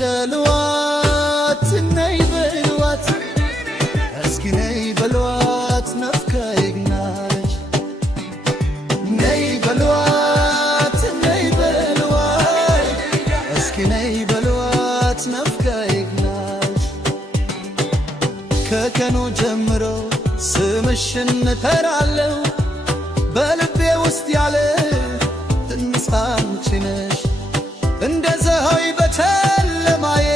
ግደሏት ነይ በሏት እስኪ ነይ በሏት ናፍቃኛለች ነይ በሏት እስኪ ነይ በሏት ናፍቃኛለች ከቀኑ ጀምሮ ስምሽን እጠራለሁ በልቤ ውስጥ ያለ አንቺ ነሽ እንደ ፀሐይ በጨለማዬ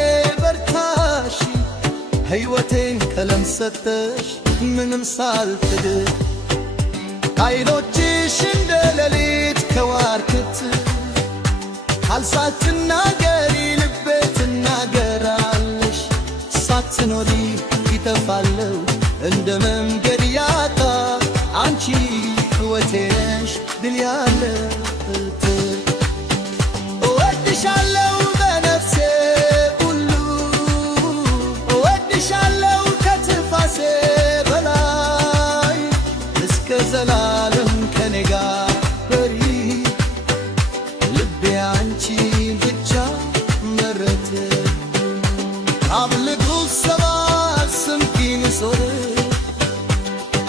በርታሽ ሕይወቴን ቀለም ሰጠሽ ምንም ሳልትድ ዓይኖችሽ እንደ ሌሊት ከዋክብት ሳትናገሪ ልቤ ትናገራለሽ ሳትኖሪ ይጠፋለሁ እንደ መንገድ ያጣ አንቺ ሕይወቴ ነሽ ድል ያለበት እወድሻለሁ በነፍሴ ሁሉ እወድሻለሁ ከትንፋሴ በላይ እስከ ዘላለም ከኔ ጋር በሪ ልቤ አንቺን ብቻ መረተ አብልጉ ሰባት ስምኪን ሶር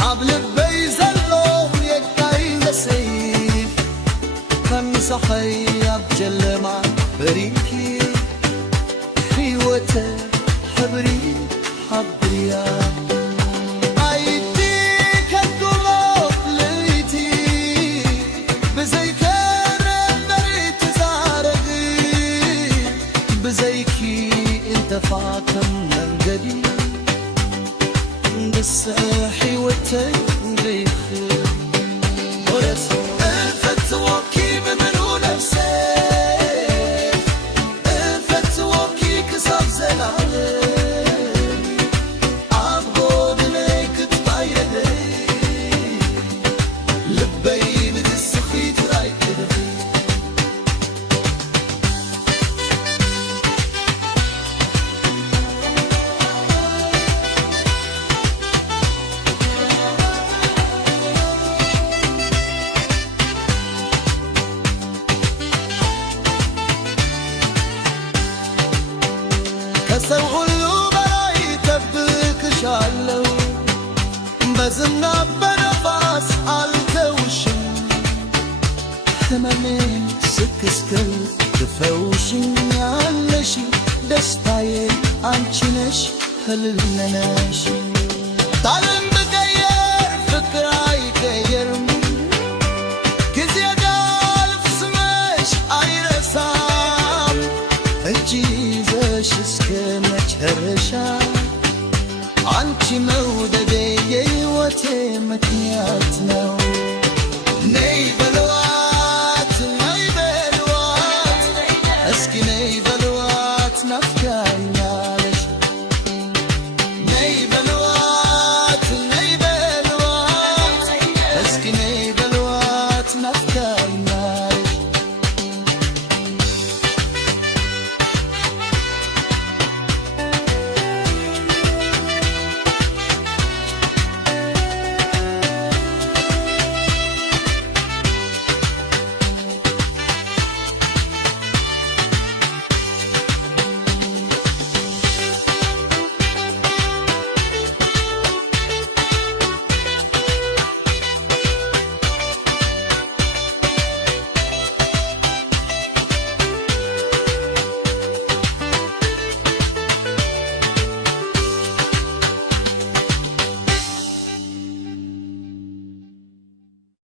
አብልበይ ዘሎ የካይ ለሰይፍ ከምሳኸይ አብጀለማ በሪኪ ሕይወተ ሕብሪ ሓብርያ ኣይቲ ከድጎሎ ለይቲ ብዘይከረበሪ ትዛረግ ብዘይኪ እንተፋተም መንገዲ بس حيوتي نريخ ورس الفتوكي بمنو نفسي الفتوكي كساب زلالي عبود ليك تطايدي لبي بتسخيت رايكدي ከሰው ሁሉ በላይ እጠብቅሻለሁ በዝናብ በነፋስ አልተውሽም ሕመሜን ስክስክል ትፈውሽኛለሽ ደስታዬ አንቺ ነሽ ህልሜ ነሽ ታለም ብቀየር ፍቅር አይቀየርም ጊዜ ጋልፍ ስመሽ አይረሳም እጅ ይዘሽ እስከ መጨረሻ አንቺ መውደዴ የሕይወቴ ምክንያት ነው